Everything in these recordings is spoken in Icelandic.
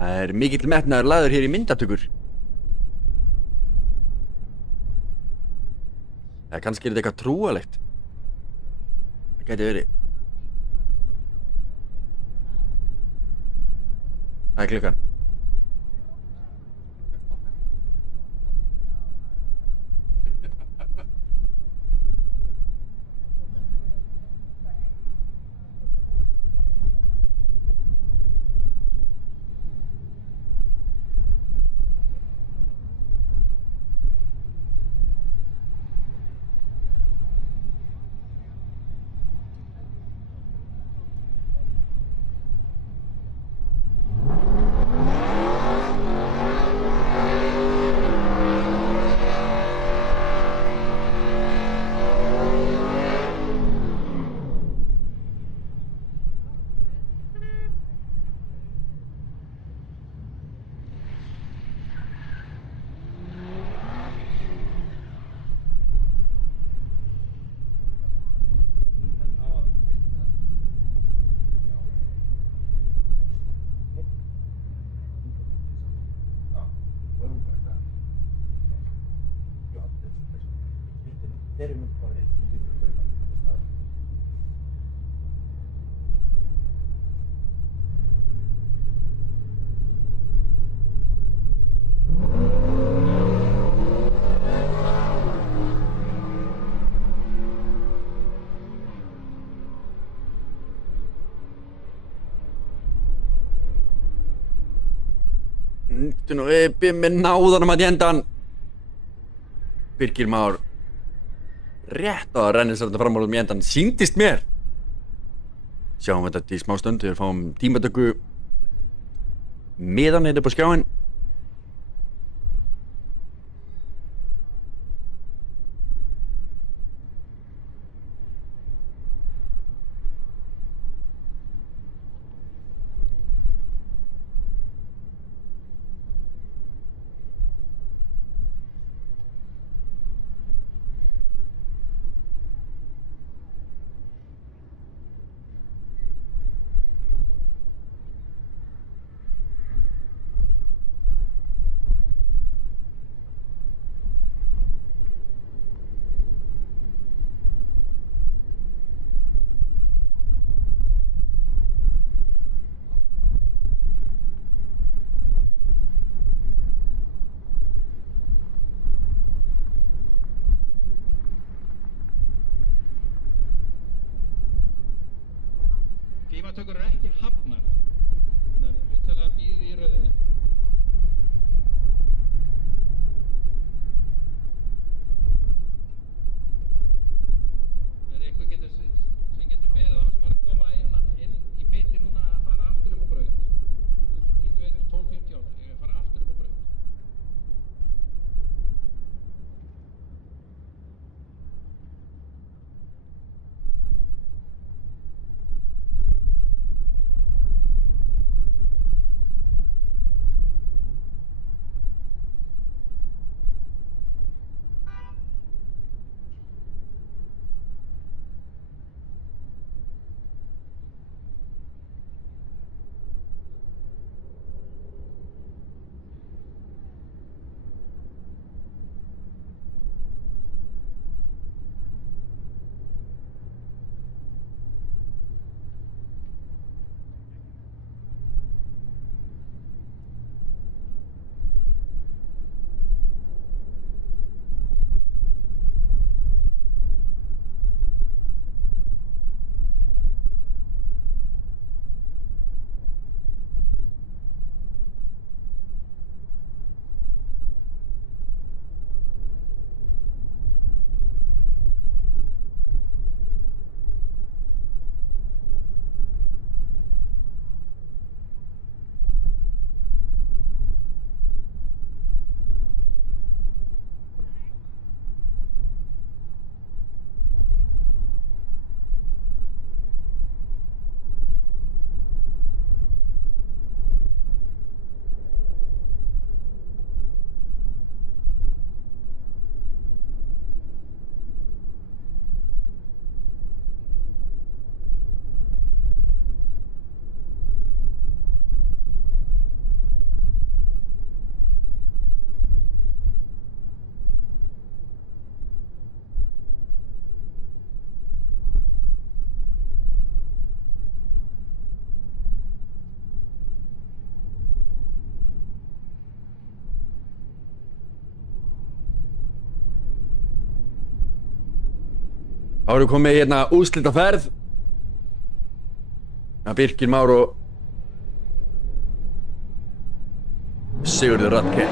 Það mikill metnaður lagður hér í myndatökur. Eða kannski þetta eitthvað trúalegt. Það gæti verið. Það klukkan. Nú uppi með náðanum að endan. Birgir Már rétt á að rennir sér þetta framálum í endan sýndist mér. Sjáum þetta í smá stund, við fáum tímatöku miðan hérna upp á skjáinn. Tímatökur eru ekki hafnar, þannig að vinsamlega bíðið í röðinni. Er eitthvað sem getur beðið þá sem er að koma inn í piti núna að fara aftur upp á braut? 1091 og 1258, ég er að fara aftur upp á braut. Þá erum við komið í hérna úrslita ferð. Birkir Már og Sigurður Radke.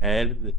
Herðu.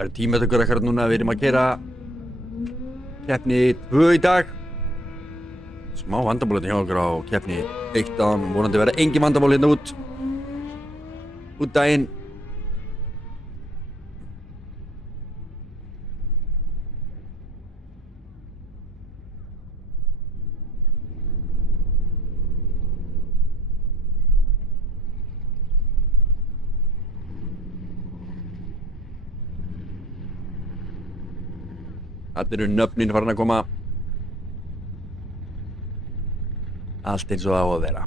Það eru tímatökur ekkert núna, við erum að keyra keppni 2 í dag. Smá vandamál hérna hjá okkur á keppni 1 án, vonandi verða engin vandamál hérna út daginn. Þarna eru nöfnin farin að koma. Allt eins og það á að vera.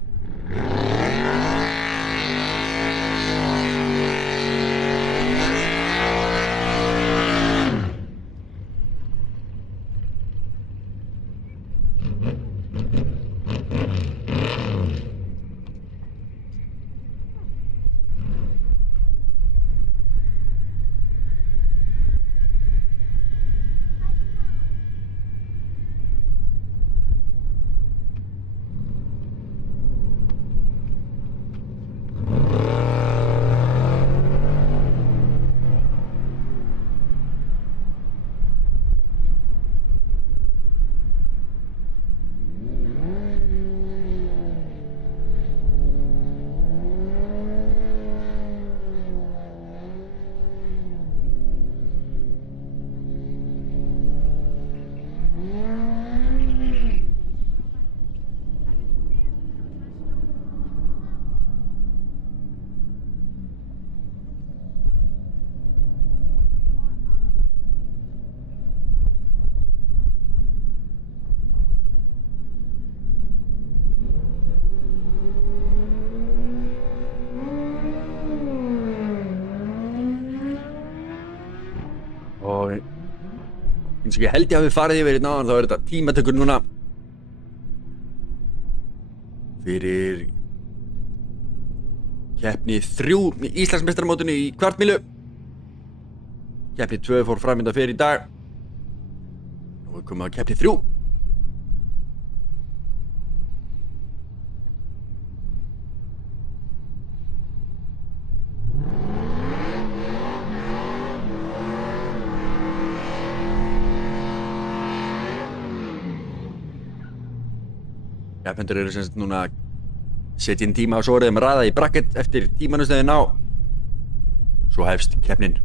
Og eins og ég held ég hafi farið yfir hérna áðan, þá er þetta tímatökur núna fyrir keppni 3 í Íslandsmeistaramótinu í kvartmílu. Keppni 2 fór fram hérna fyrir í dag. Nú er komið á keppni 3. Keppendur eru sem sagt núna að setja inn tíma og svo eru þeim raðað í bracket eftir tímanum sem þeir ná. Svo hefst keppnin.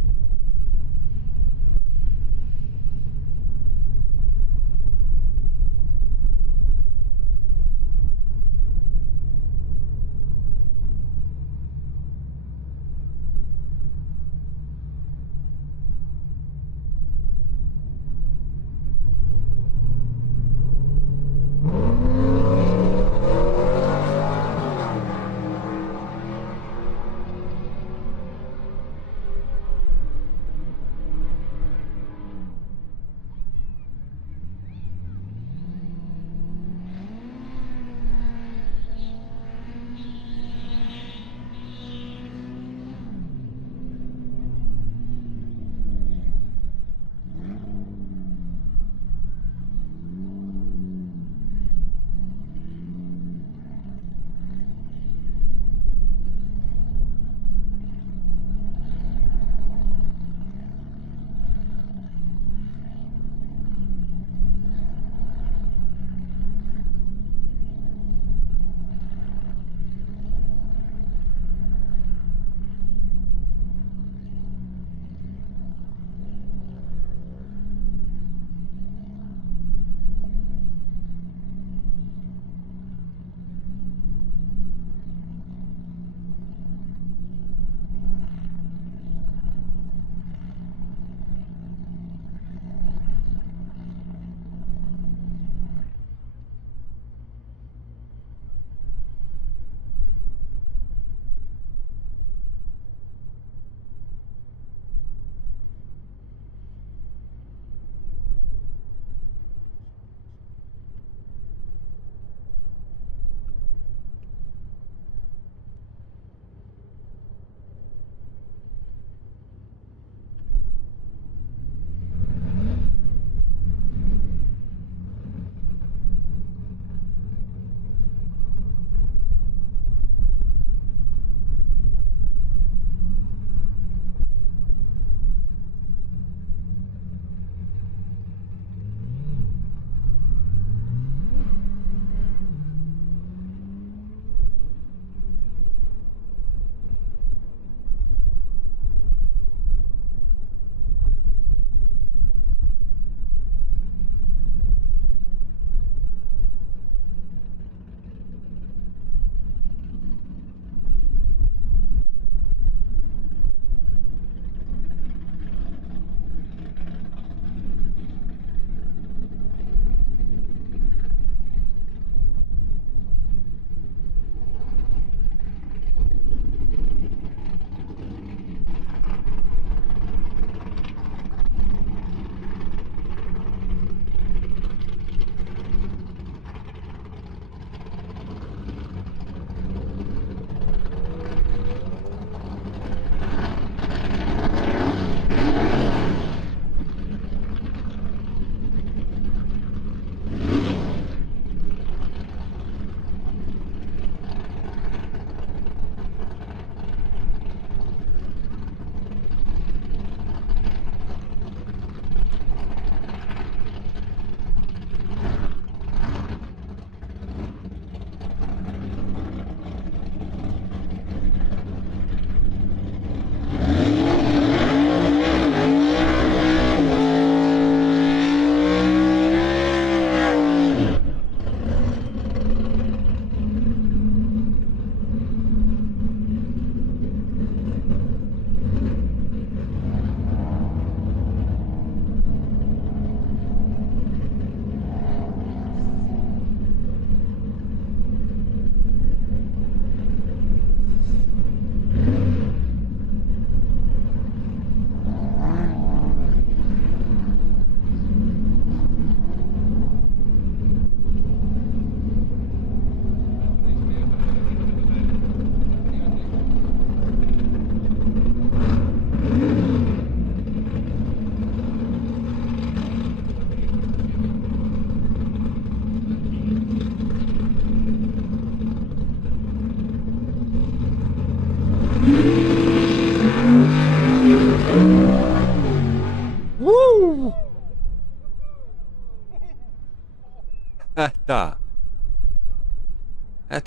Þetta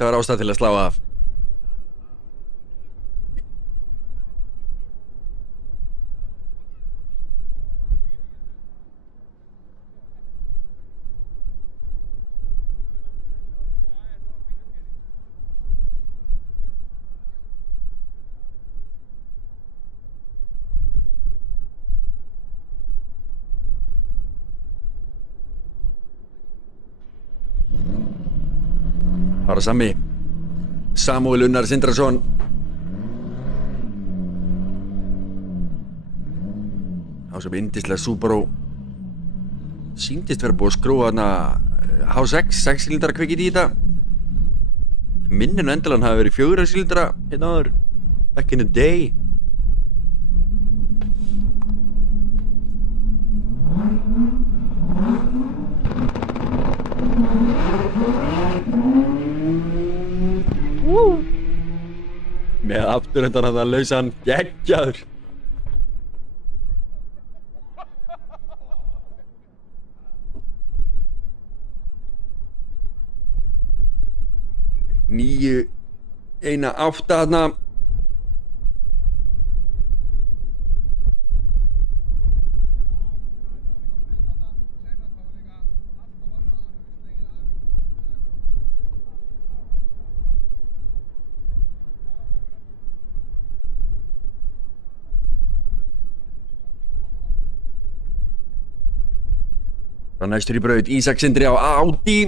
var ástæða til að slá af. Fara Sammi. Samúel Unnar Sindrason. Á sem yndislega Subaru. Sýndist vera búið að skrúa hana H6, 6 cylindra kvikið í þetta. Minninu endalega hafi verið 4 cylindra hérna áður. Back in the day. Með afturhendan að það lausan geggjaður. Níu, 1.8 þarna. Það næstur í braut, Ísak Sindri á Audi.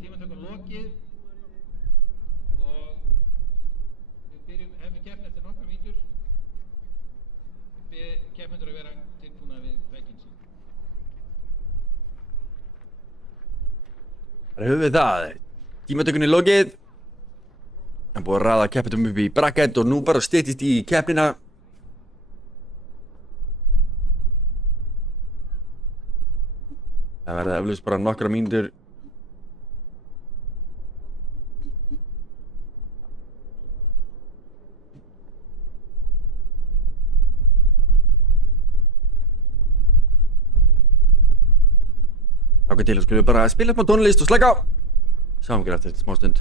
Tímatökum lokið og við hefum keppni eftir nokkra mínútur. Við keppnendur að vera tilbúna við vegginn sín. Þar höfum við það. Tímatökunni lokið. Það er búið að raða keppendum upp í bracket og nú bara styttist í keppnina. Það verða eflaust bara nokkra mínútur. Þangað til að skulum við bara spila upp á tónlist og slaka á. Sjáum við eftir smá stund.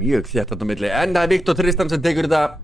mjög þétt þarna á milli, en það er Viktor Tristan sem tekur þetta.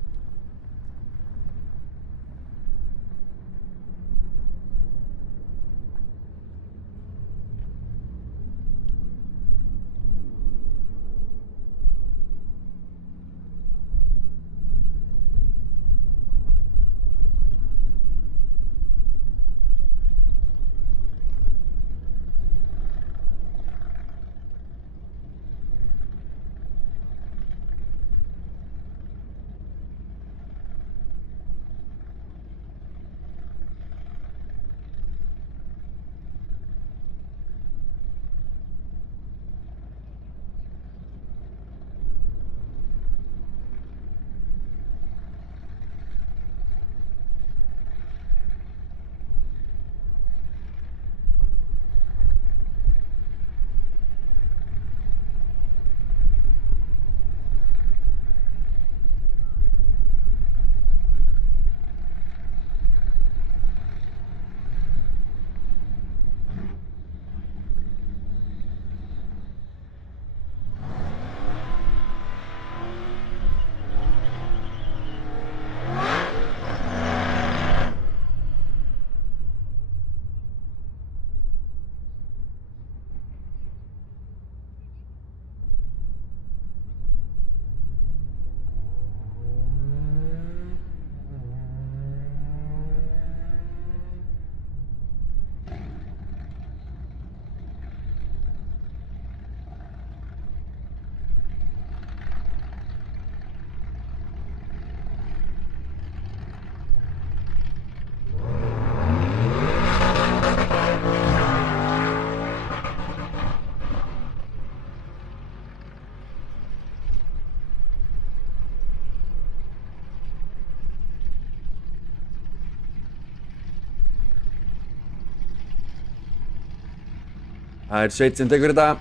Það er Sveinn sem tekur þetta.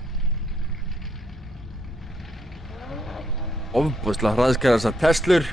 Ofboðslega hraðskærar þessar Teslur.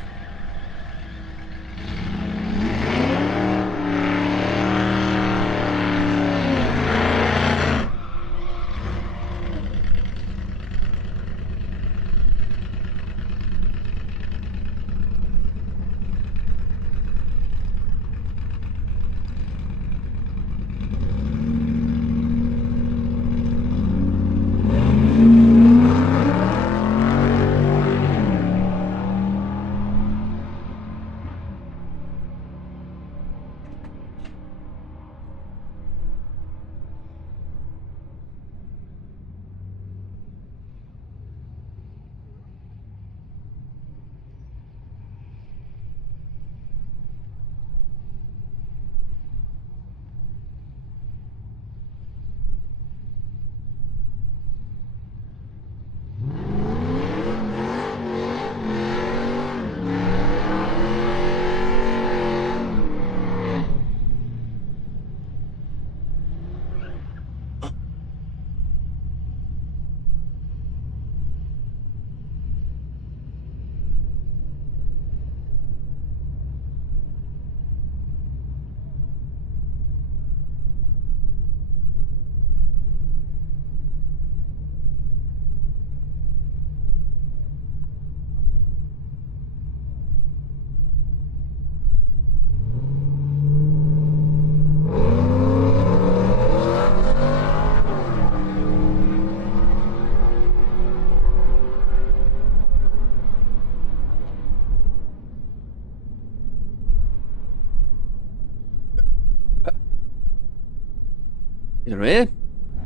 Hérna við.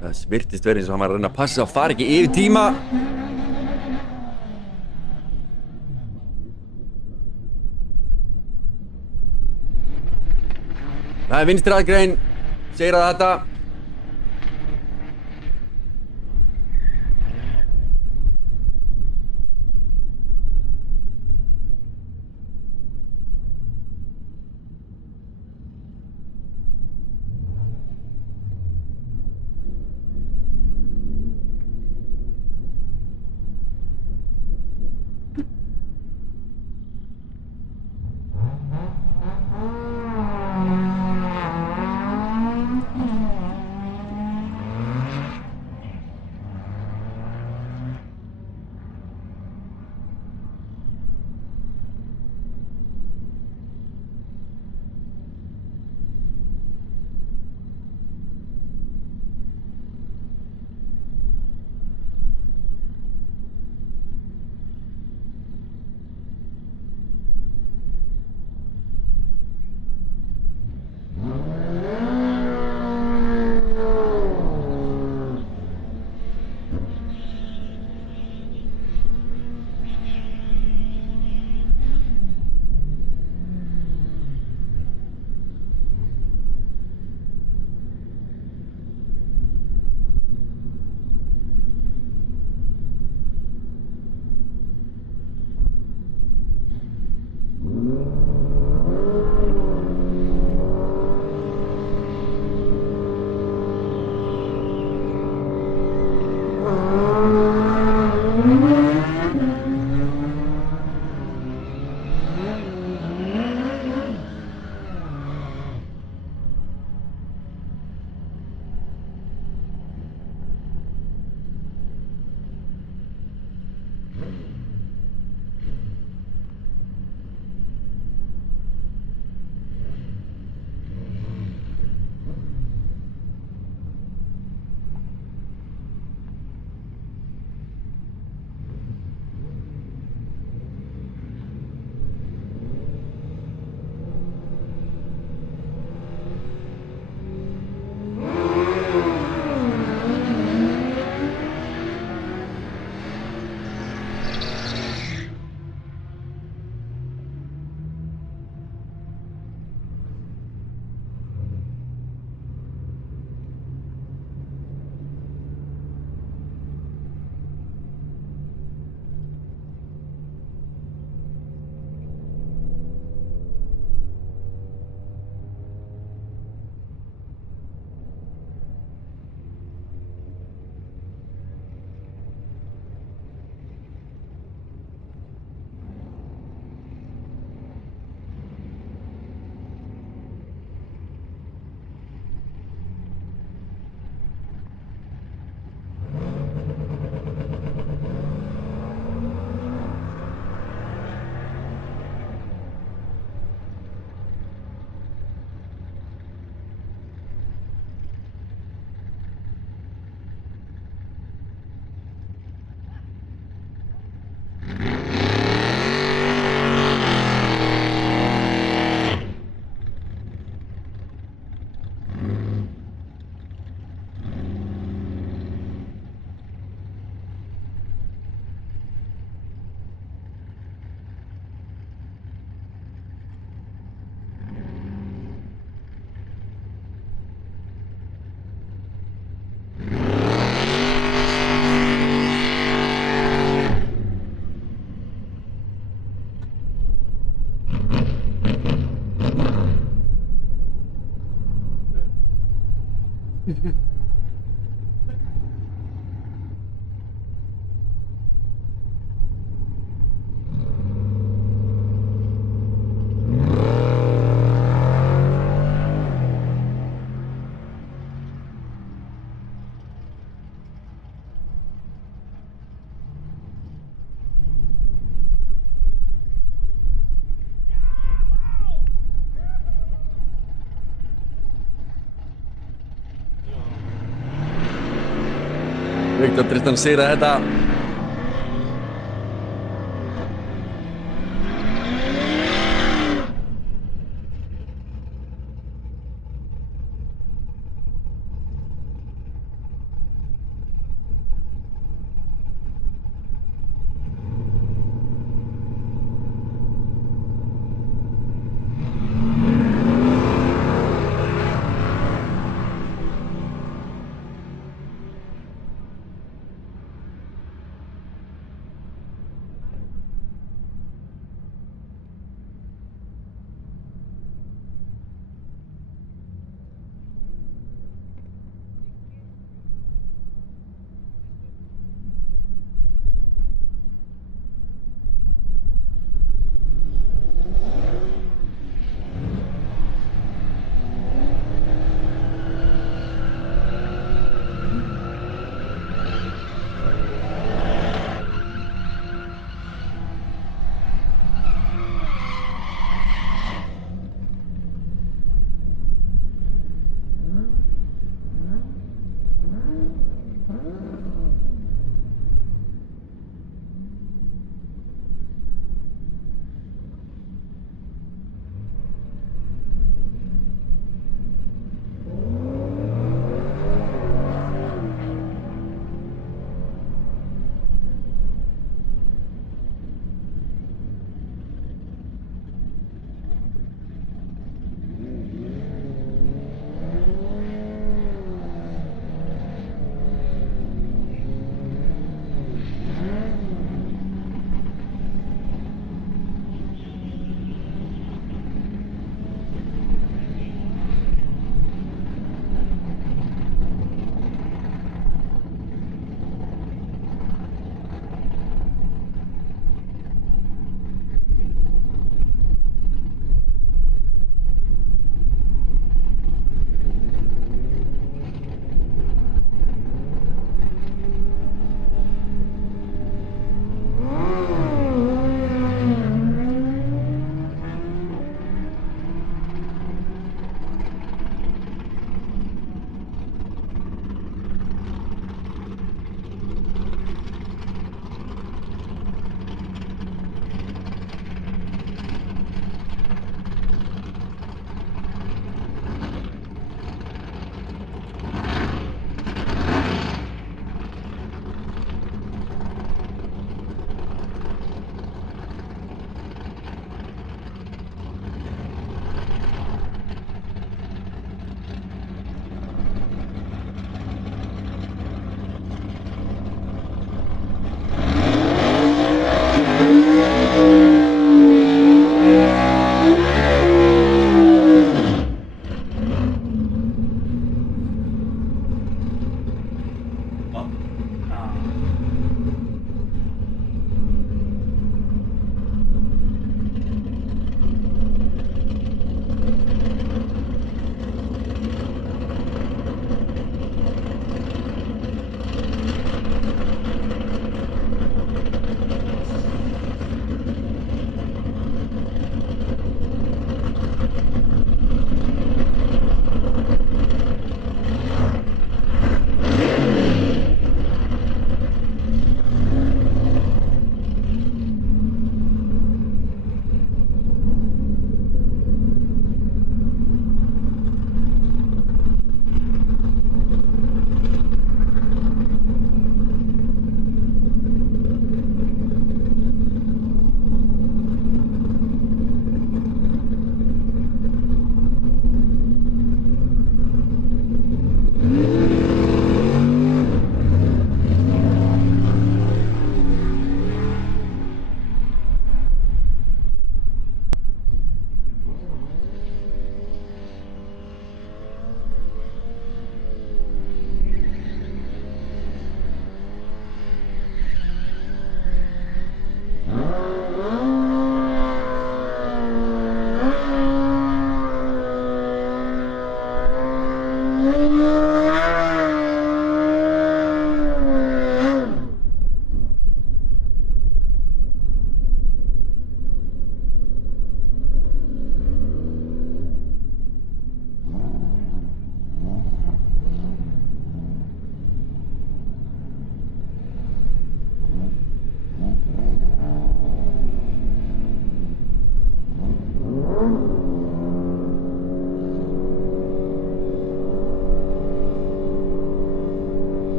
Það virtist verið eins og hann var að reyna að passa að fara ekki yfir tíma. Það er vinstri aðgrein. Segir að þetta. Viktor Tristan sigra þetta.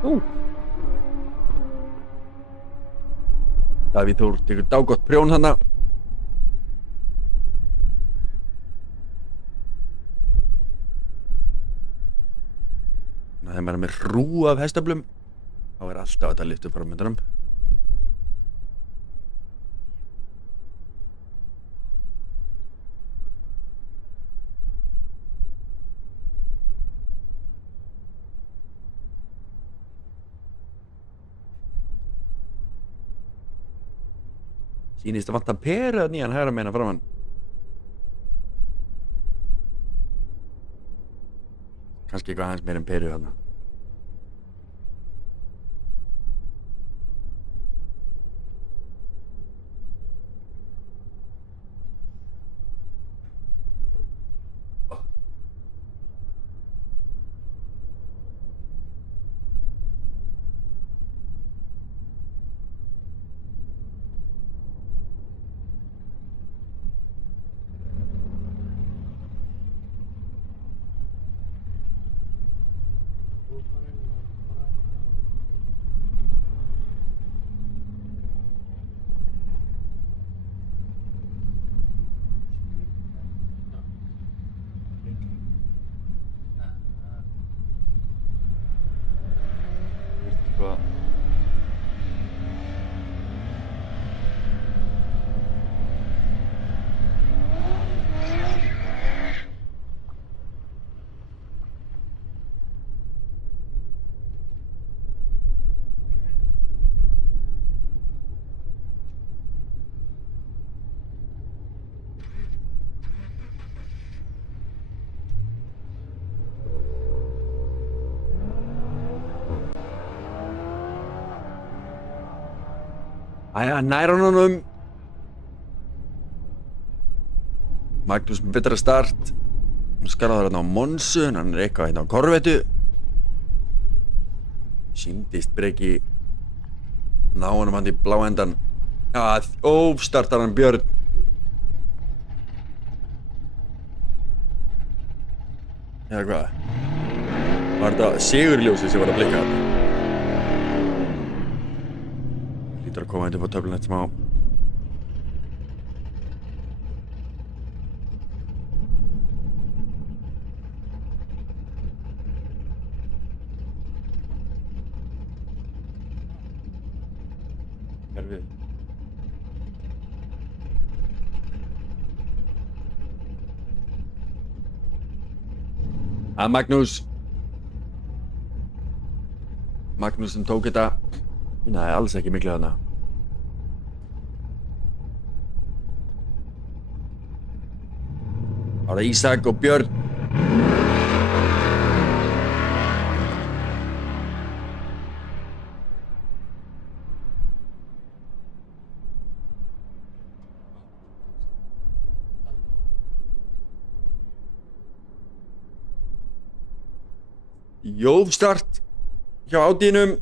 Ú. Davíð Þór tekur dágott prjón hana. Þegar maður er með hrú af hestablum, þá er alltaf þetta lyft upp á myndunum. Sýnist að vanta peru að nýjan hægra meina framann. Kannski eitthvað aðeins meir en peru þarna. Sko. Æja, nær honum. Magnús með betra start. Hann skaraði hérna á Monsu, en hann er eitthvað hérna á Korvetu. Sýndist breki ná honum hann í bláendan. Já, óstartar hann Björn. Eða hvað? Var þetta sigurljósið sem var að blikka hann? Lítur að koma hérna upp á töflunni eftir smá. Herfið. Að Magnús. Magnús sem tók þetta. Nei, alls ekki miklu þarna. Það var Ísak og Björn. Jófstart hjá Ádínum.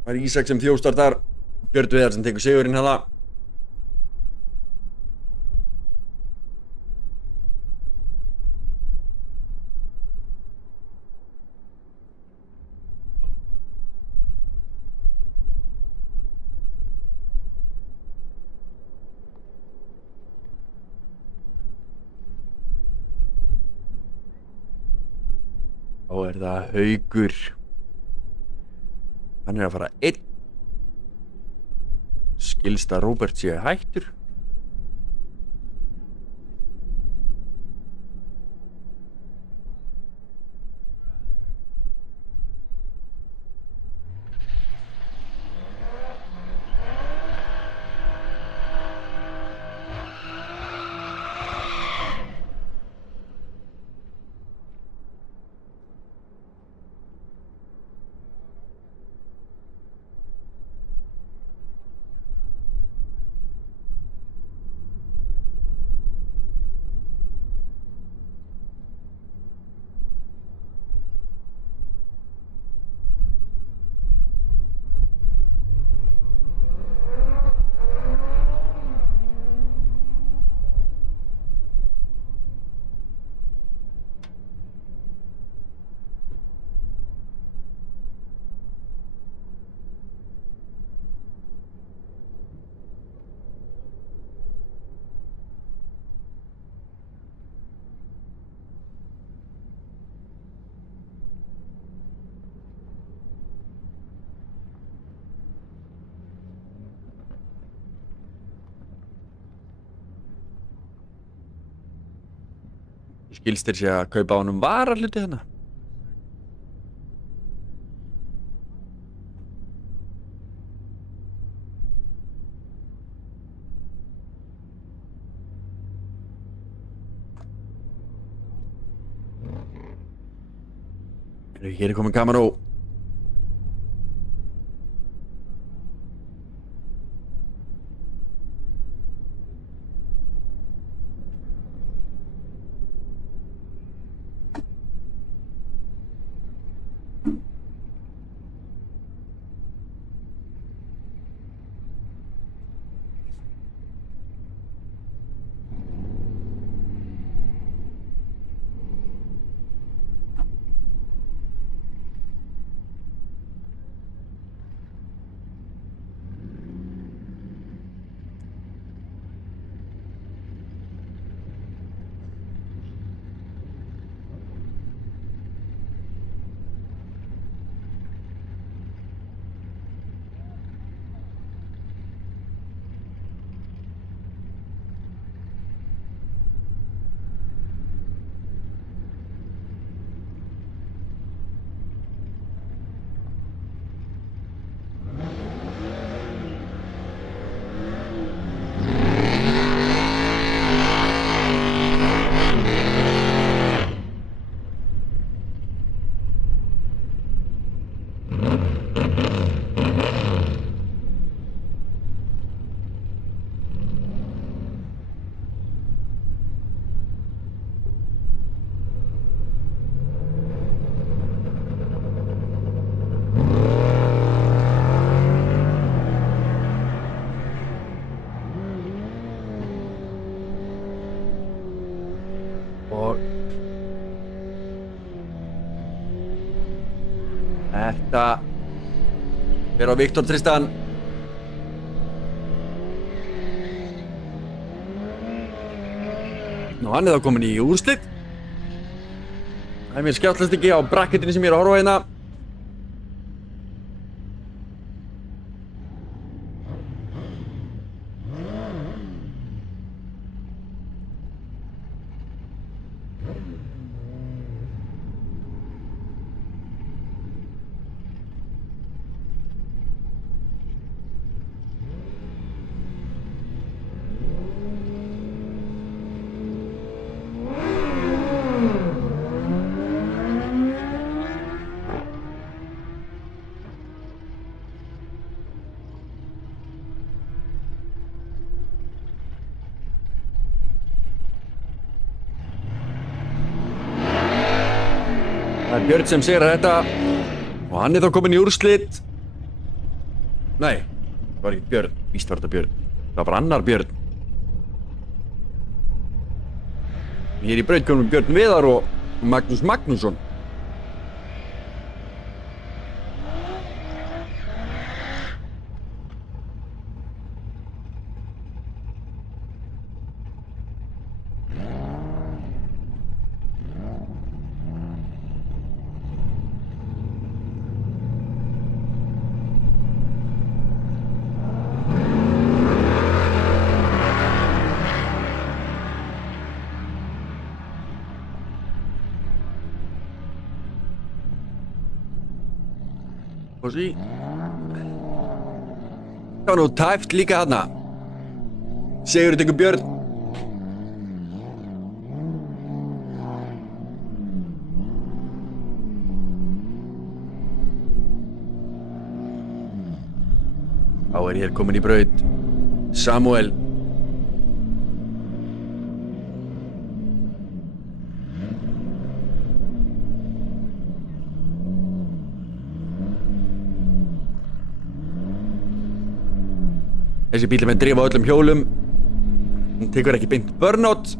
Það er Ísak sem þjófstartar. Björn Viðar sem tekur sigurinn hérna. Þá er það Haukur. Hann er að fara einn. Skilst að Róbert sé hættur. Skilst þér sé að kaupa á honum varahluti hérna? Hér er komin Camaró. Og þetta fer á Viktor Tristan. Nú, hann er þá komin í úrslit. Það er mér skjáttlast ekki á bracketinu sem ég er að horfa á hérna. Það er Björn sem segir þetta og hann er þá komin í úrslit. Nei, það var ekki Björn, víst var þetta Björn. Það var bara annar Björn. Ég er í braut komin Björn Viðar og Magnús Magnússon. Og sí. Það var nú tæft líka þarna. Sigurður tekur Björn. Þá er hér komin í braut Samuel. Þessi bíl er með drif á öllum hjólum. Hún tekur ekki beint burnout.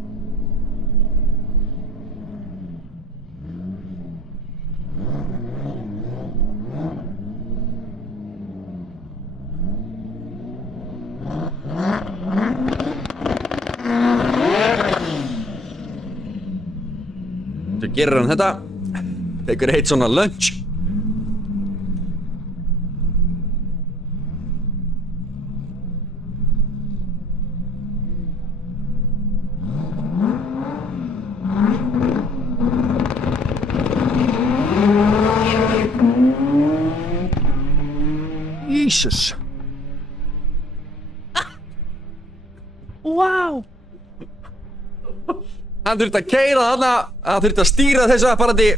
Svo gerir hann þetta. Tekur heitt svona lunch. Jesus. Wow. Hann þurfti að keyra þarna, hann þurfti að stýra þessu apparati.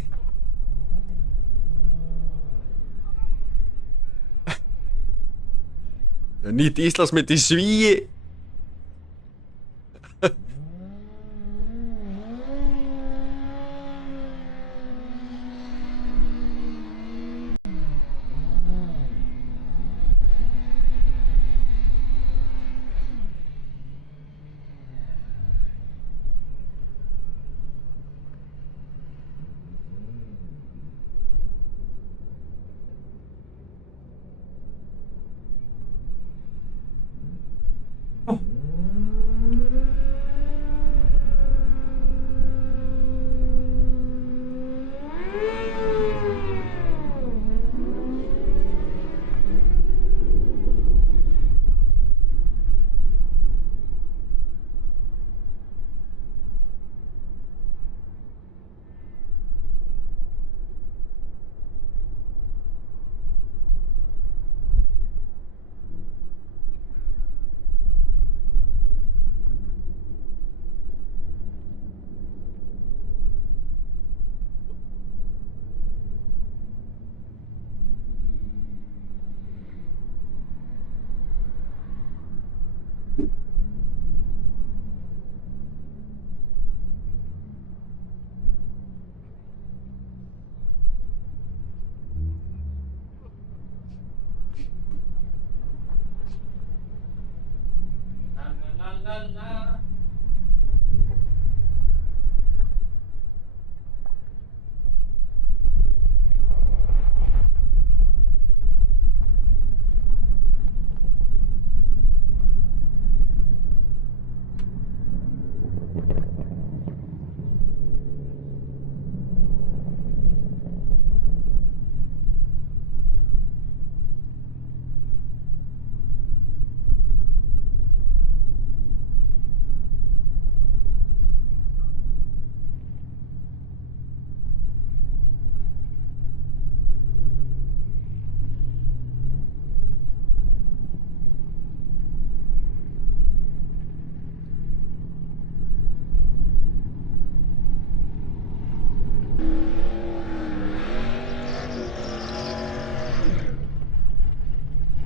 Nýtt Íslandsmet í svíi.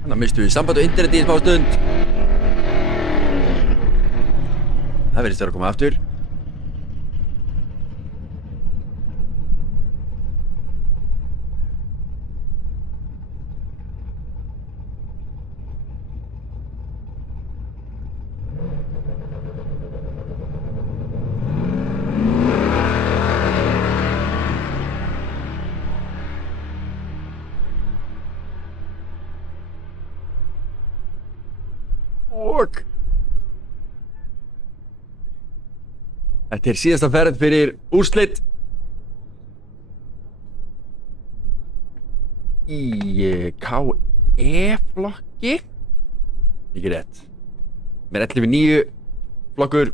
Þannig mistum við samband á interneti í smá stund. Það virðist vera að koma aftur. Þetta er síðasta ferð fyrir úrslit í KE-flokki. Ekki rétt. Með 11.9 flokkur.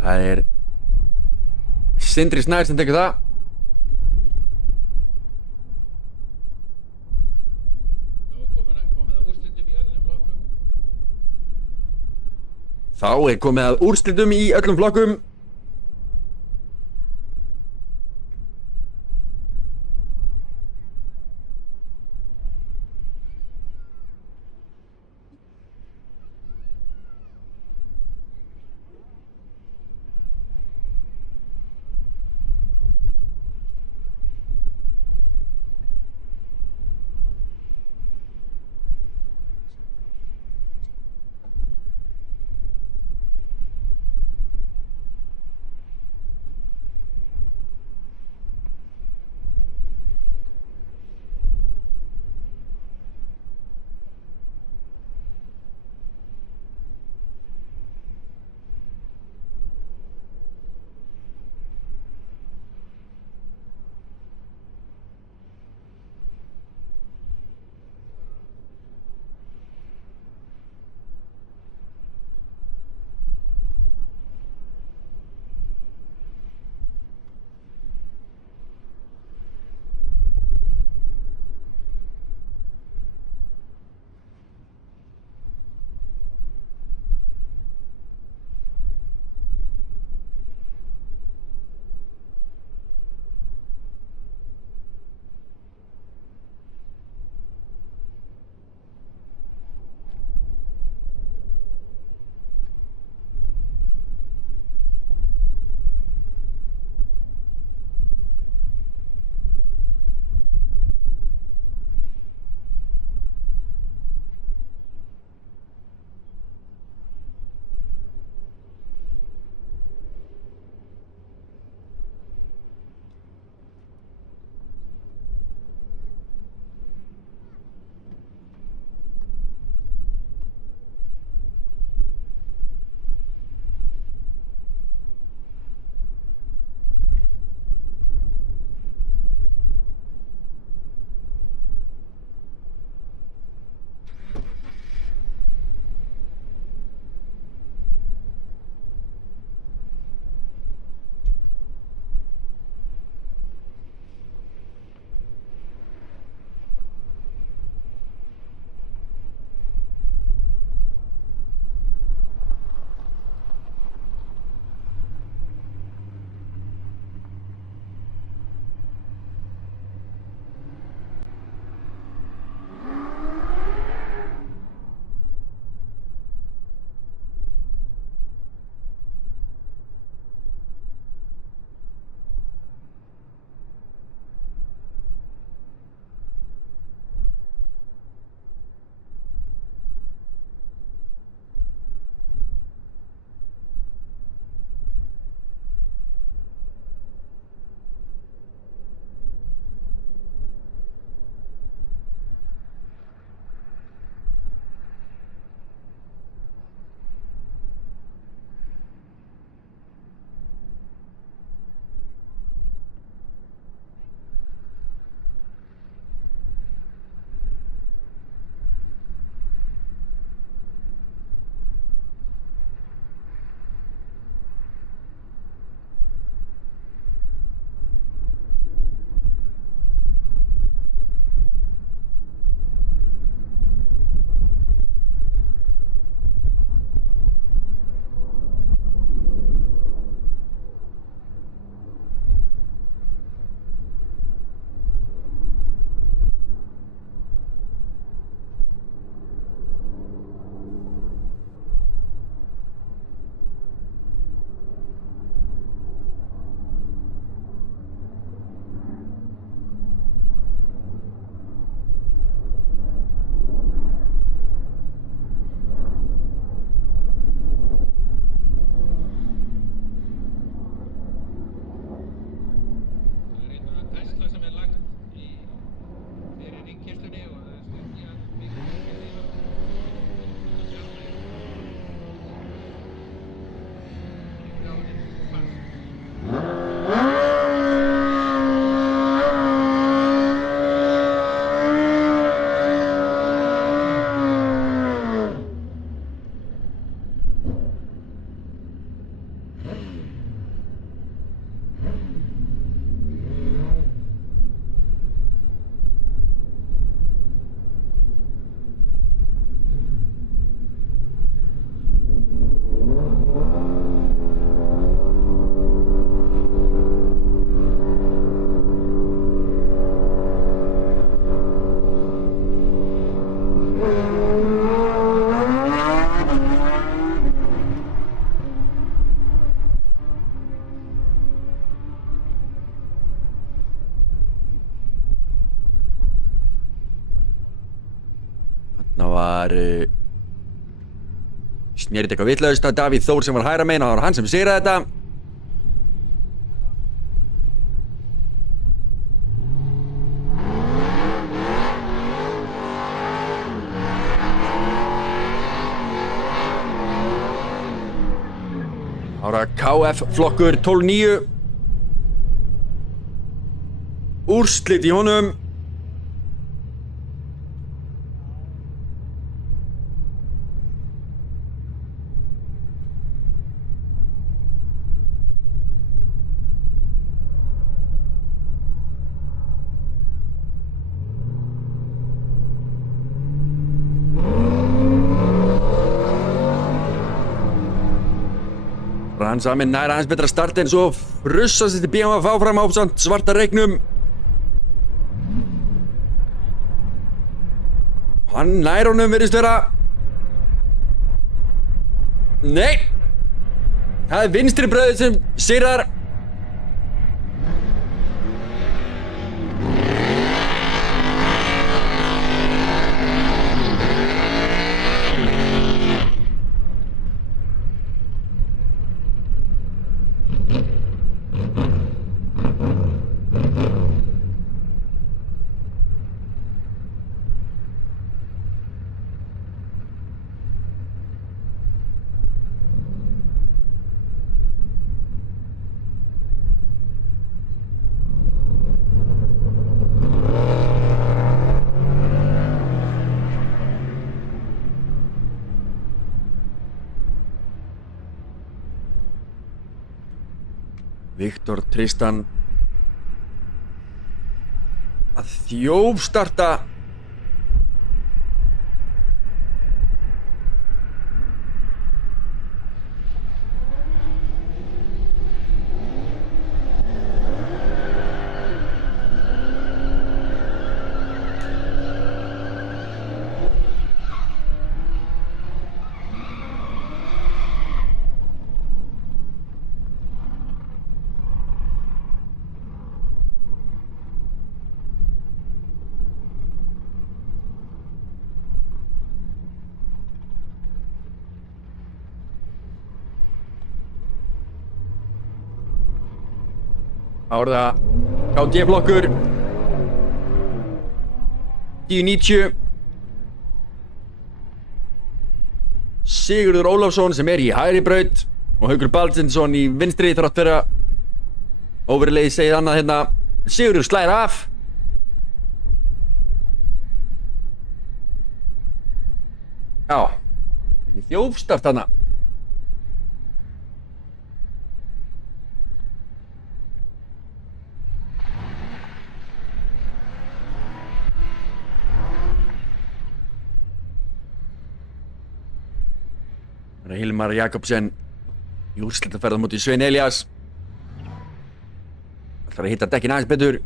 Það er Sindri Snær sem tekur það. Þá er komið að úrslitum í öllum flokkum. Þarna var snerið eitthvað vitlaust að Davíð Þór sem var hægra megin og það var hann sem sigraði þetta. Ára KF flokkur 12-9. Úrslit í honum. Hann sami nær aðeins betra start en svo frussast þetta BMW áfram á samt svarta reiknum. Hann nær honum virðist vera. Nei! Það er vinstri brauðið sem sigrar. Viktor Tristan að þjófstarta. Árða KD flokkur 10-90. Sigurður Ólafsson sem í hægri braut og Haukur Baldinsson í vinstri þrátt fyrir að overlay segið annað hérna. Sigurður slær af. Já, ekki þjófstart hana. Hilmar Jakobsen í úrslitaferð á móti Svein Elías. Ætlar að hitta dekkin aðeins betur.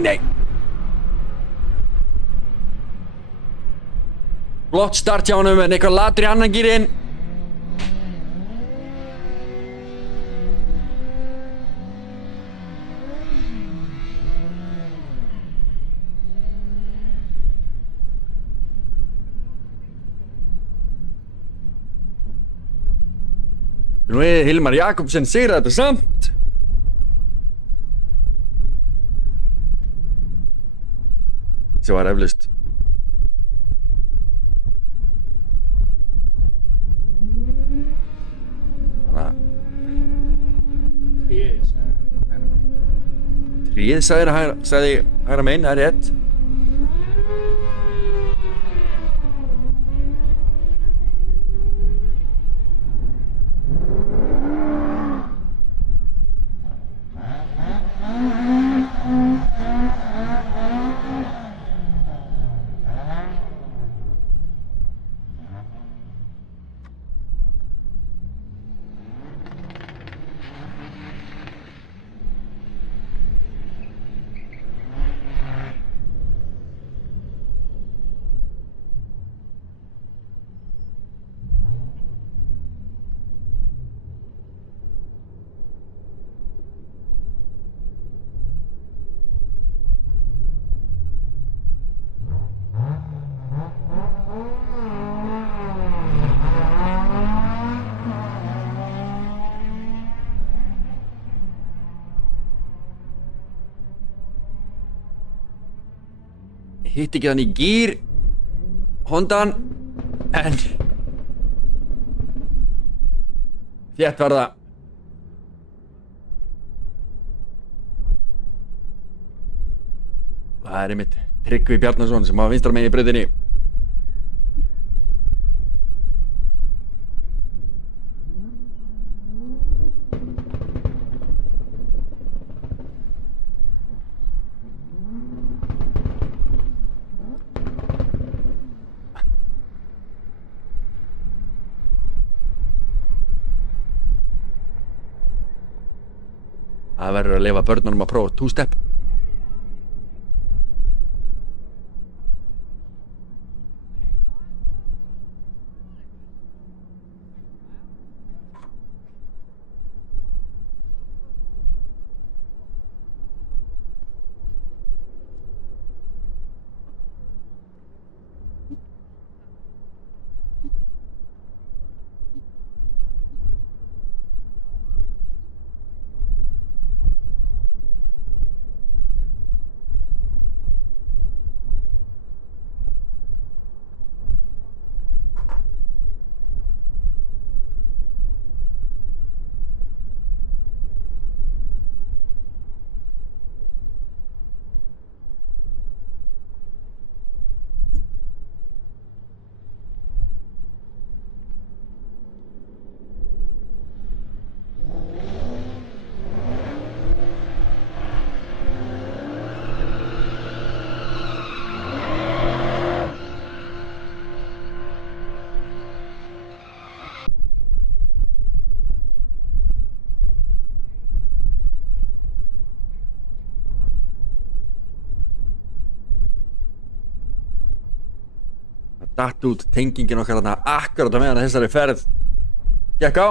Nei! Flott start hjá honum en eitthvað latur í annan gírinn. Nú Hilmar Jakobsen sigraði þetta samt. Sem var eflaust Tríð sagði hægra megin, það er rétt. hitt ekki þannig í gír Hondan en þétt var það. Það er einmitt Tryggvi Bjarnason sem á vinstra megin í brautinni. Það verður að leyfa börnunum að prófa two-step. Datt út tengingin okkar þarna akkurat á meðan þessari ferð gekk á.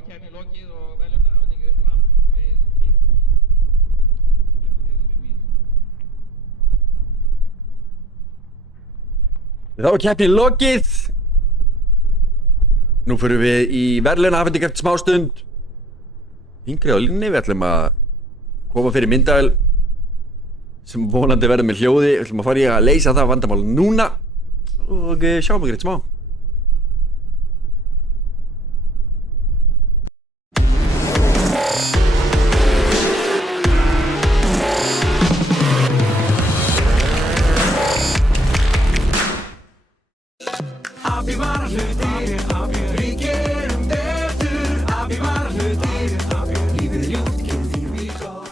er keppni lokið og verðlaunahafning er fram við Teighthúsið eftir 5 mínútur. Þá er keppnin lokið. Nú förum við í verðlaunahafning eftir smá stund. Ingrid á línni, við ætlum að koma fyrir myndavél sem vonandi verður með hljóði. Við ætlum að fara í að leysa það vandamál núna og sjáum ekki rétt smá. Abi var hlutir, við gerum betur. Abi var hlutir, lífið er ljúft, gerum þínu í góð.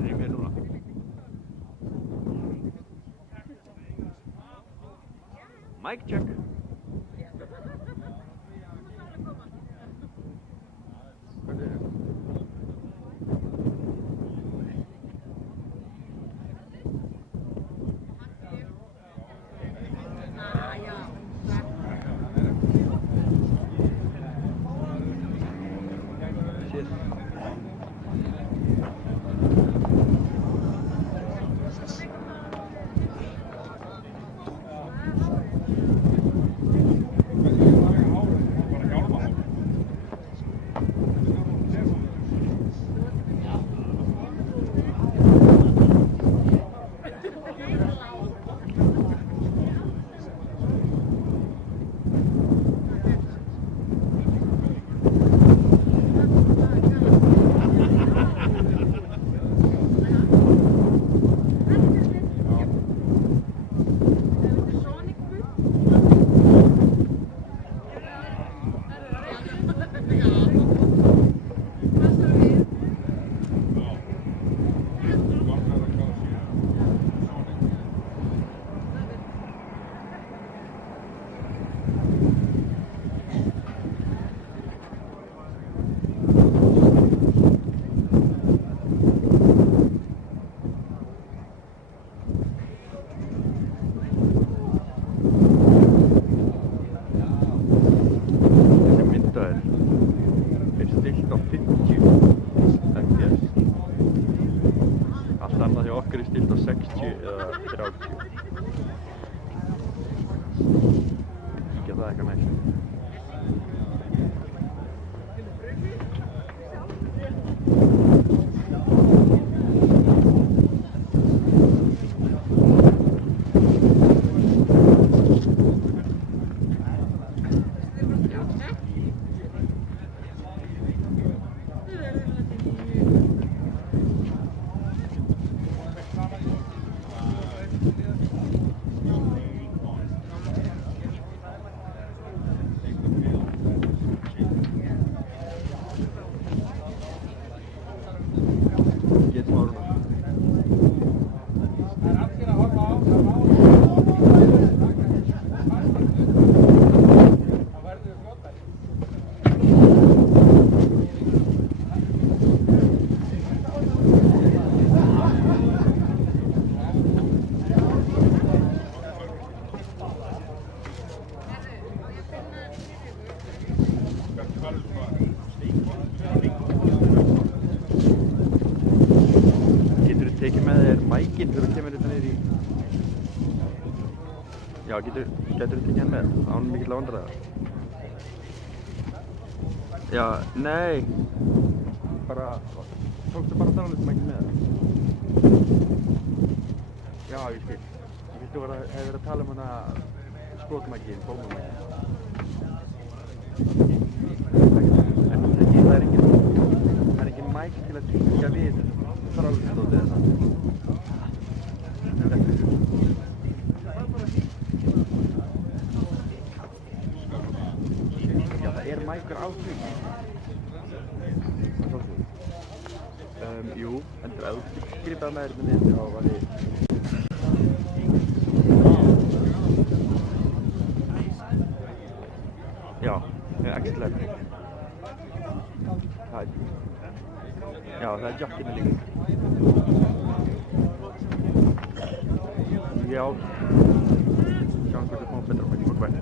Heyrðu í mér núna? Mic check. Hvað er það? Tekið með þér mækinn þegar þú kemur þetta niður í... Já, getur tekið hann með, án mikill vandræða. Já, nei. Tókstu bara þarfnismækinn með það? Já, ég skil. Ég finnst þú hefði verið að tala hana skotmækinn, bólmækinn. Það er engin mæk til að tryggja við þráðstótið þessa. Já, það er mækur á því. Jú, endur ef þú skrifaði með þér niður þá var ég... Já, X11. Já, það er jackinu líka. Já. Sjáum hvort það koma betra á mig og hvert.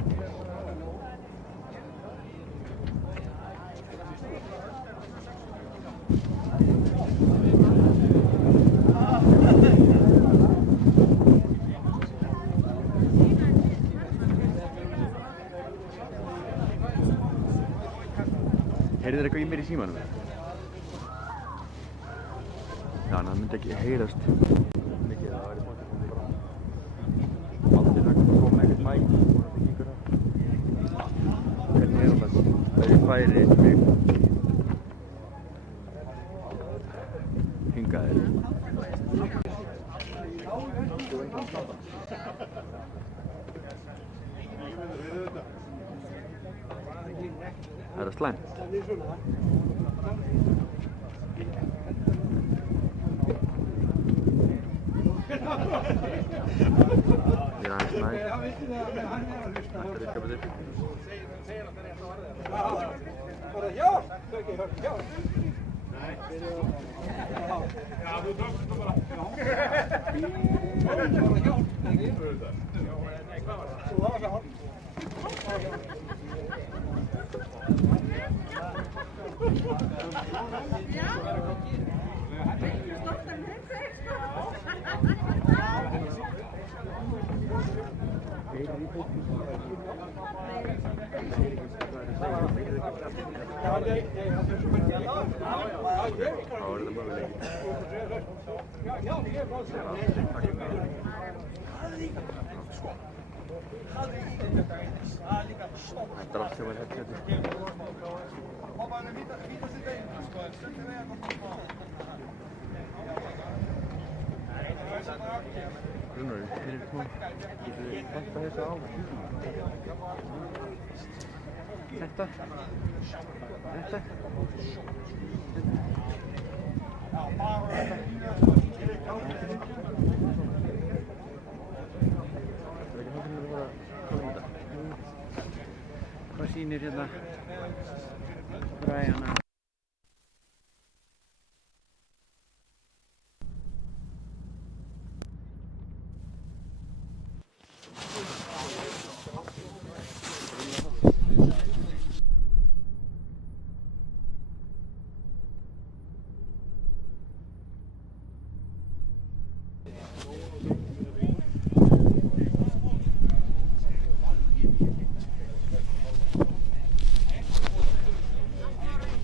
Heyrðu þér eitthvað í mér í símanum? Já, en það myndi ekki heyrast mikið, það væri bóttið bara aldrei sagt að koma eitthvað mæk og ykkur það. Hvernig er það? Það er færi mig hingað þér. Það er slæmt. Hvað sýnir hérna græjana?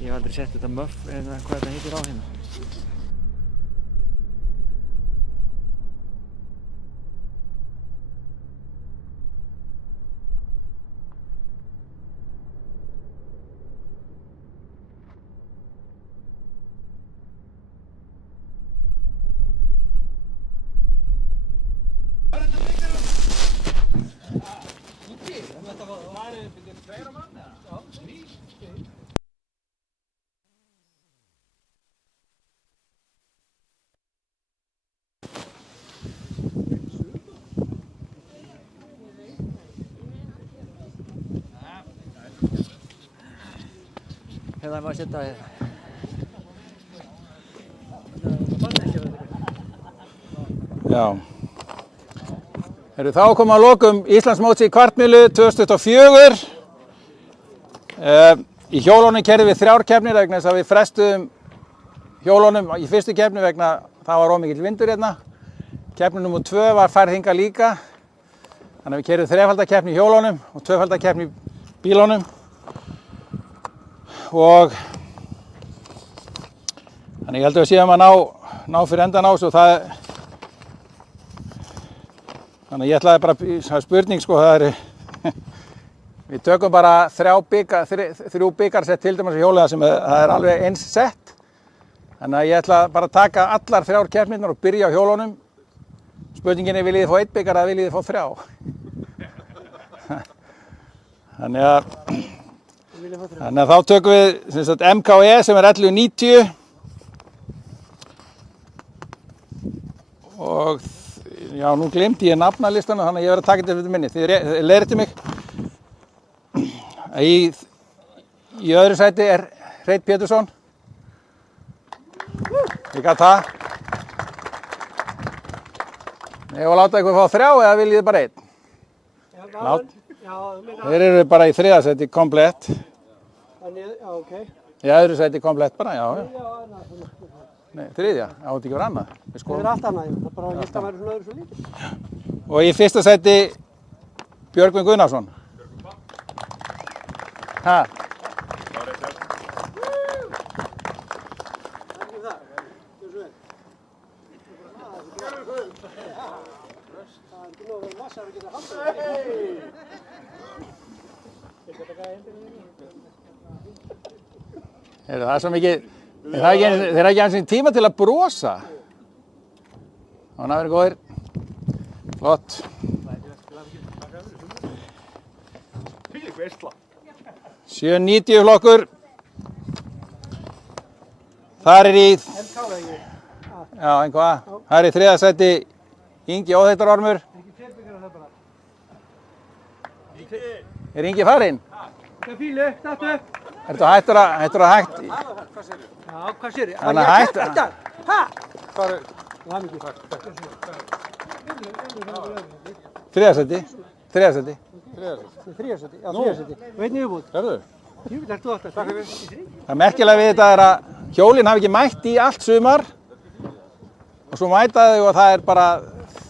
Ég hef aldrei sett þetta muff eða hvað þetta heitir á hérna. Hérna maður setja hérna. Já. Þá komum við að lokum Íslandsmóts í kvartmýlu 2024. Í hjólunum keyrðum við 3 keppnir vegna þess að við frestuðum hjólunum í fyrstu keppni vegna það var ómikill vindur hérna. Keppni nr. 2 var færð hingað líka. Þannig að við keyrðum 3-falda keppni í hjólunum og 2-falda keppni í bílunum. Og þannig ég held að við séum að ná fyrir endan á þessu og það þannig að ég ætlaði bara, það er spurning sko, það við tökum bara 3 bikarsett til dæmis á hjólið sem það er alveg eins sett. Þannig að ég ætla bara að taka allar 3 keppnirnar og byrja á hjólunum. Spurningin er viljið þið fá 1 bikar eða viljið þið fá 3? Þannig að þá tökum við MKE sem er 1190 og já, nú glemdi ég nafnalistanum þannig að ég verð að taka þetta fyrir minni. Þið leiðréttið mig. Í öðru sæti er Hreinn Pétursson. Ég gat það. Ég var að láta ykkur fá 3 eða viljið þið bara 1? Þeir eru bara í 3. sæti komplett. Já, ok. Í öðru sæti komplett bara, já. Nei, 3. Það átti ekki verið annað. Það er allt annað, það bara hitt að vera svona öðru svo lítið. Og í fyrsta sæti Björgvin Gunnarsson. Ha? Það er svo mikið, þeir hafa ekki eins og tíma til að brosa. Þannig að vera góðir. Flott. 790 flokkur. Þar er í, já, einhvað. Það er í 3. sæti Ingi Óþeittarormur. Ekki 2 bikar það bara. Er Ingi farinn? Já, Fílu, stattu upp. Ertu hættur að hægt? Já, hvað sér ég? Hann er hætt. Hæ? Þriðasæti. Þriðasæti. Já, þriðasæti. Og einn yfirbútt. Hörðu? Jú, það ert þú átt að taka við. Það merkilega við þetta er að hjólinn hafi ekki mætt í allt sumar og svo mæta þau og það er bara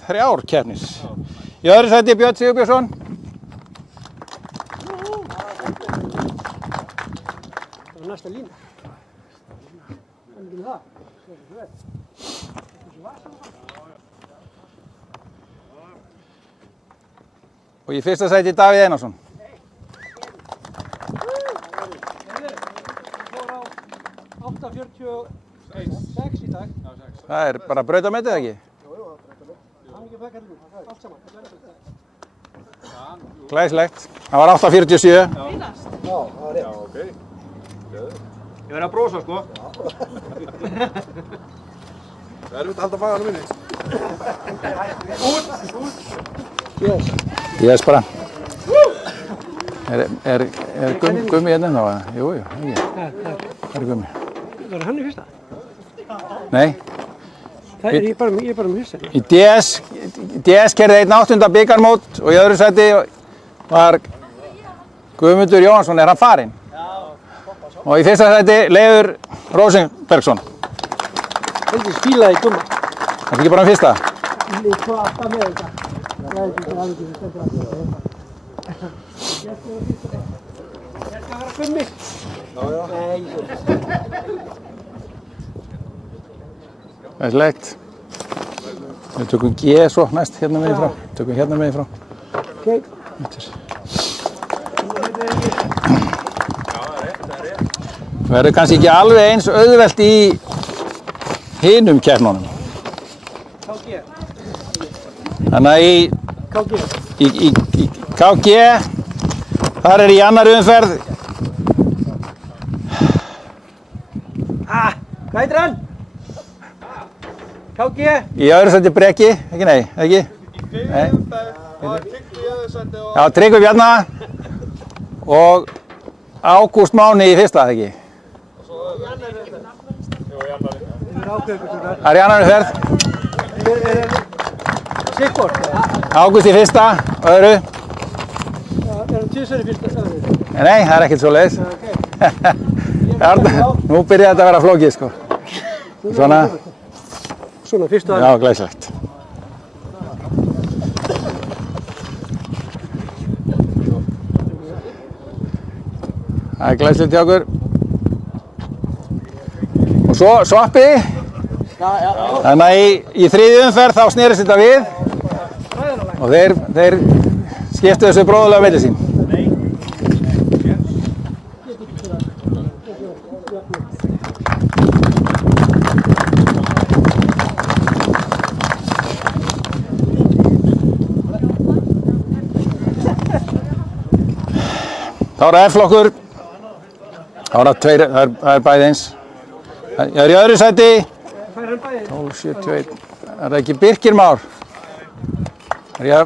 3 keppnis. Í öðru sæti Björn Sigurbjörnsson. Það var næsta lína. Þannig með það. Og í fyrsta sæti Davíð Einarsson. Fór á 8:46 í dag. Það er bara brautametið ekki? Hann ekki fækkar nú. Allt saman. Glæslegt. Það var 8:47. Já, það var rétt. Ég verði að brosa sko. Það er út að halda faganum minni. Yes bara. Er gummi hérna þá? Jú, ekki. Það er gummi. Var hann í fyrsta? Nei. Það er ég bara með fyrsta. Í DS kerði 1/8 bikarmót og í öðru sæti var Guðmundur Jóhannsson, er hann farinn? Og í fyrsta sæti Leifur Rósenbergsson. Heldur spílaði gumma. Það er ekki bara fyrsta? Hvað alltaf með þetta? Það er ekki stendur alltaf. Ég skal vera gummi. Já. Nei. Glæslegt. Við tökum G svo næst hérna megin frá. Tökum hérna megin frá. Ok. Það verður kannski ekki alveg eins auðvelt í hinum keppnunum. KG. Þannig að í KG, þar er í annarri umferð. Hvað heitir hann? KG. Í öðru sæti Breki, ekki nei, ekki? Nei. Já, Tryggvi Bjarna og Ágúst Máni í fyrsta, ekki? Það er í annarri umferð. Sikkort. Ágúst í fyrsta, öðru. Er hann tvisvar í fyrsta öðru? Nei, það er ekkert svoleiðis. Nú byrjaði þetta að vera flókið, sko. Svona. Svona, fyrsta Já, glæslegt. Það er glæslegt hjá okkur. Og svo svappi. Þannig að í þriðju umferð þá snerist þetta við. Og þeir skiptu þessu bróðulega á milli sín. Þá er það F-flokkur. Þá er það það er bæði eins. Ég er í öðru sæti. 1271. Er það ekki Birkir Már? Er ég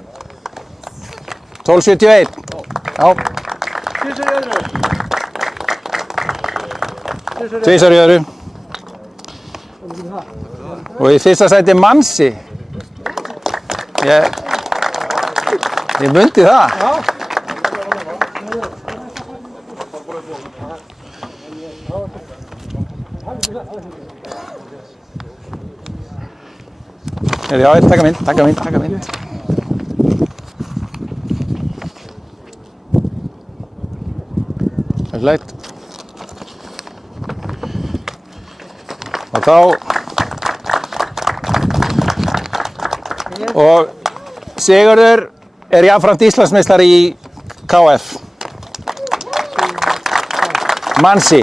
1271. Já. Tvisvar í öðru. Og í fyrsta sæti Mansi. Ég mundi það. Já, taka mynd. Það er leitt. Og þá... Og Sigurður er jafnframt Íslandsmeistari í KF. Mansi.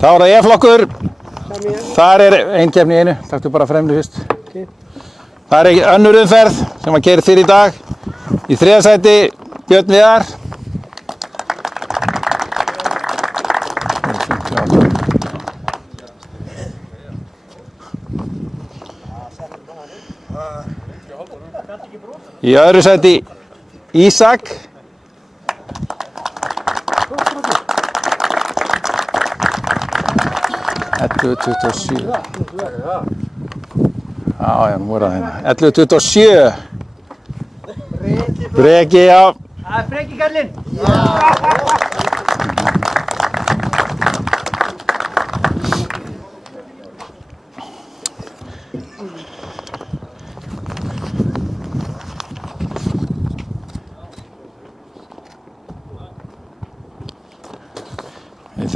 Þá er það E-flokkur. Þar er ein keppni í einu, taktu bara fremri fyrst. Það er önnur umferð sem var keyrð fyrr í dag. Í þriðja sæti Björn Viðar. Í öðru sæti Ísak. Ellefu 27. Já, nú voru það hérna. 11.27. Breki, já. Það er Breki kallinn.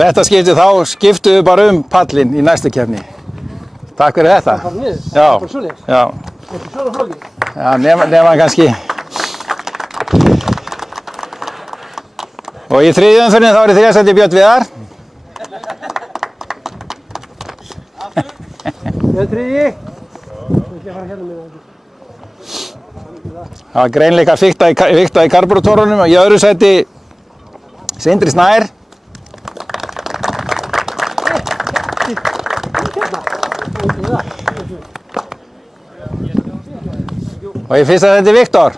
Þetta skipti þá skiptum við bara pallinn í næstu keppni. Takk fyrir þetta. Það er niður. Já. Bara svoleiðis. Já. Þetta er svona flókið. Já, nema kannski. Og í þriðju umferðinni þá er í þriðja sæti Björn Viðar. Ég er þriðji. Ég ætla að fara hérna með það. Það var greinleika fikta í karburetorunum og í öðru sæti Sindri Snær. Og í fyrsta sæti Viktor.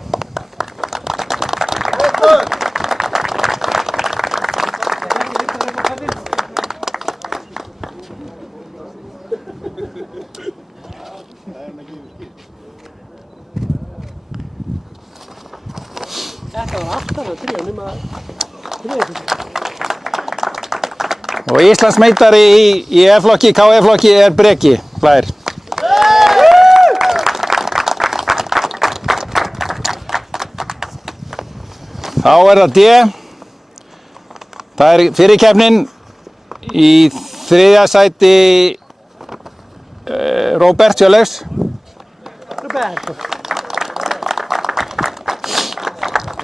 Þetta var alltaf að tríja nema þriðja. Og Íslandsmeistari í E-flokki, KE-flokki er Breki Blær. Þá er það D. Það er fyrirkeppnin í þriðja sæti Róbert Hjörleifs. Roberto.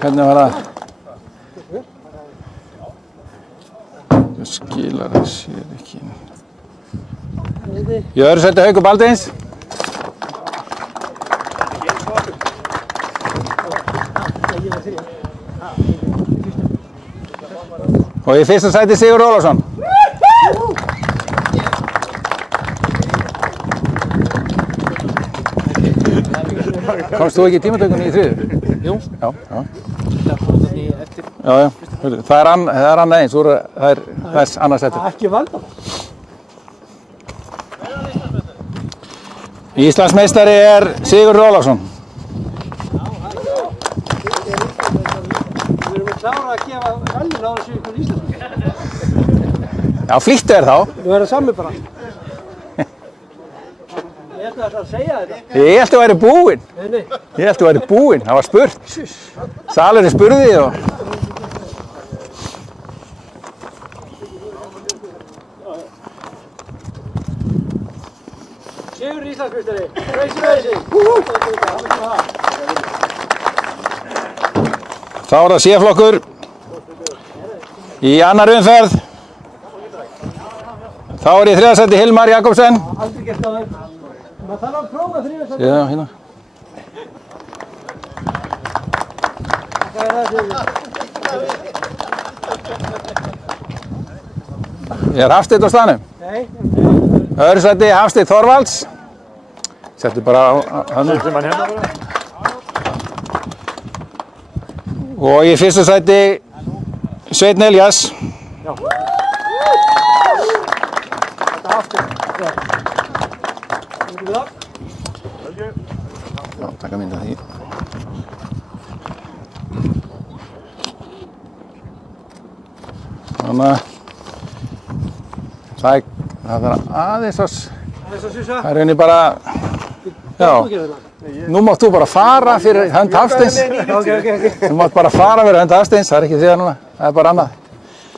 Hvernig var það? Það skilar það sér ekki. Í öðru sæti Haukur Baldvins. Og í fyrsta sæti Sigur Ólafsson. Komst þú ekki í tímatökunni í þriðju? Jú. Já, já. Já, já. Það er annað eins, það er annað sæti. Ekki valda. Íslandsmeistari er Sigur Ólafsson. Við erum klára að gefa rallin á þessu ykkur Íslandsmeistari. Já, flýttu þér þá. Þú verður sami bara. Ég ætla að segja þetta. Ég held að þú væri búinn. Nei. Ég held að þú væri búinn, það var spurt. Salurinn spurði og... Sigur Íslandsmeistari. Reysi. Þá er það C-flokkur. Í annar umferð. Þá er í þriðja sæti Hilmar Jakobsen. Aldrei gert á þeim. Maður þarf að prófa þriðja sæti. Já, hérna. Hvað er það fyrir? Ég er Hafsteinn á staðnum. Nei. Öðru sæti Hafsteinn Þorvalds. Settu bara á hann. Og í fyrsta sæti Sveinn Elías. Þetta Hafsteinn. Þú það? Já, taka mynd af því. Þannig að það er aðeins að... Þess að Susa. Það er rauninni bara... Já, nú mátt þú bara fara fyrir hönd Hafsteins. Ok. Þú mátt bara fara fyrir hönd Hafsteins, það er ekki þriðja núna. Það er bara annað.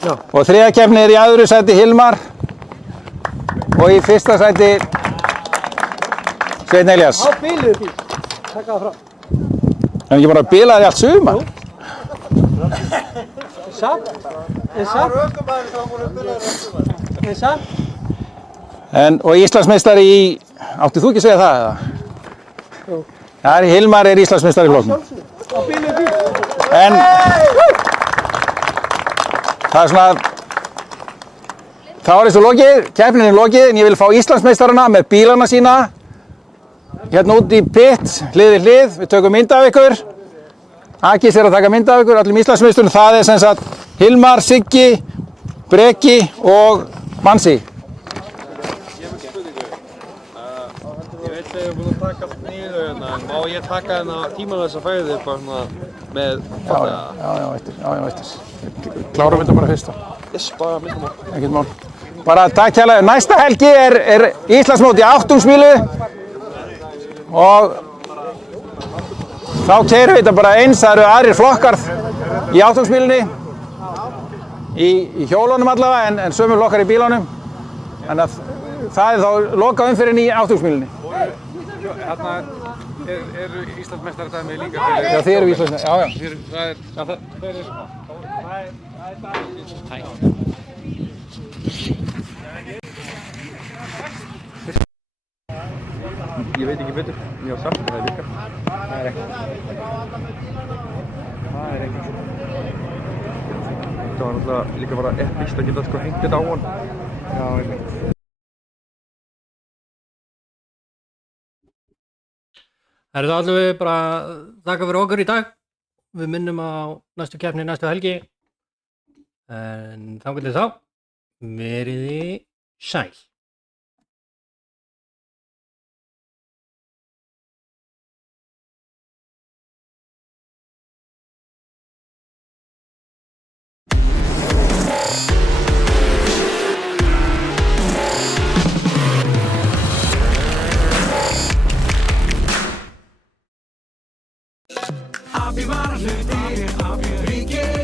Já. Og þriðja keppni er í öðru sæti Hilmar. Og í fyrsta sæti Sveinn Elías. Á bíluðu bíl. Takka það frá. En ekki bara bilaði allt sumar. Satt? Satt? Og Íslandsmeistari í... Áttið þú ekki að segja það eða? Jú. Það er Hilmar er Íslandsmeistari í flokknum. Á bíluðu bíl. En... Það er svona... Þá er þessu lokið, keppnin er lokið, en ég vil fá Íslandsmeistarana með bílana sína. Hérna út í pit, hlið við hlið, við tökum mynd af ykkur. Akis er að taka mynd af ykkur, öllum Íslandsmeisturinn. Það er sem sagt Hilmar, Siggi, Breki og Mansi. Ég veit þegar ég er búinn að taka allt niður hérna, en má ég taka hérna tímalausa fæði bara svona með Já, eftir. Klárum þetta bara fyrst þá. Yes, bara myndum á. Ekkert mál. Bara takk hérlega. Næsta helgi er Íslandsmót í átungsmílu og þá keyrum við þetta bara eins. Það eru aðrir flokkar í átungsmílunni, í hjólunum allavega, en sömu flokkar í bílunum. Þannig að það er þá loka umferðin í átungsmílunni. Hérna eru Íslandsmeistaradæmi líka fyrir. Já, þið eru Íslandsmeistarar, já. Ég veit ekki betur, ég har sagt að það virkar. Það er ekki. Það var náttúrulega líka bara epíst að geta sko hengt þetta á hann. Já, einmitt. Það eru það alveg bara þakka fyrir okkur í dag. Við minnum á næstu keppni næstu helgi. En þangað til þá, veriði sæl. Abi var hlutir, Abi ríkir